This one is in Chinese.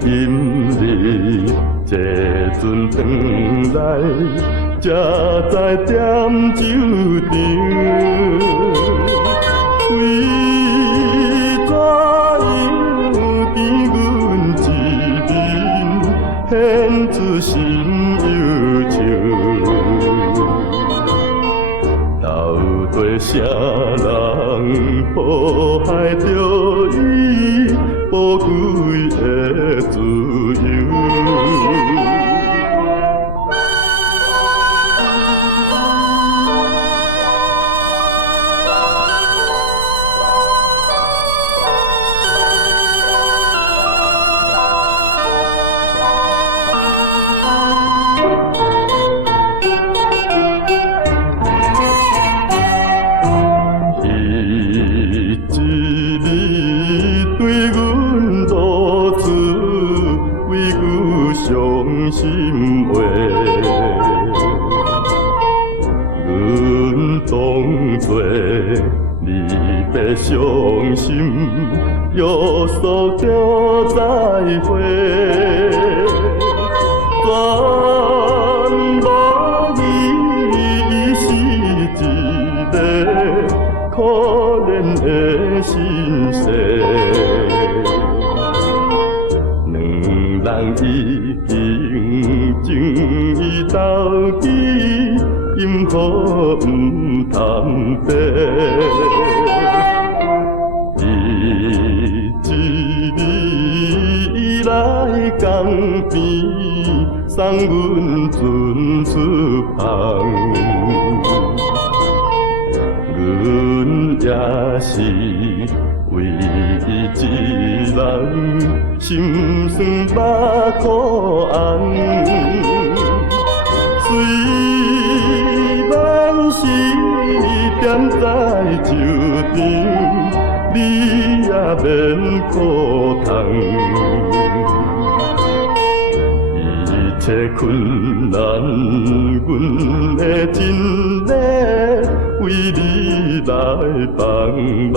今日这阵转来，才知点酒场。为怎样见阮一面，显出心忧愁？到底啥人迫害着伊宝贵的自由？伤心话，阮当作离别伤心，约束着再会，全无伊是一个可怜的心事。人已经情意投机，因何不通白？伊一日以来江边，送阮船出航，阮也是为伊一人。心酸目苦红，虽然是踮在酒场，你也免苦痛。一切困难，阮会尽力为你来帮忙。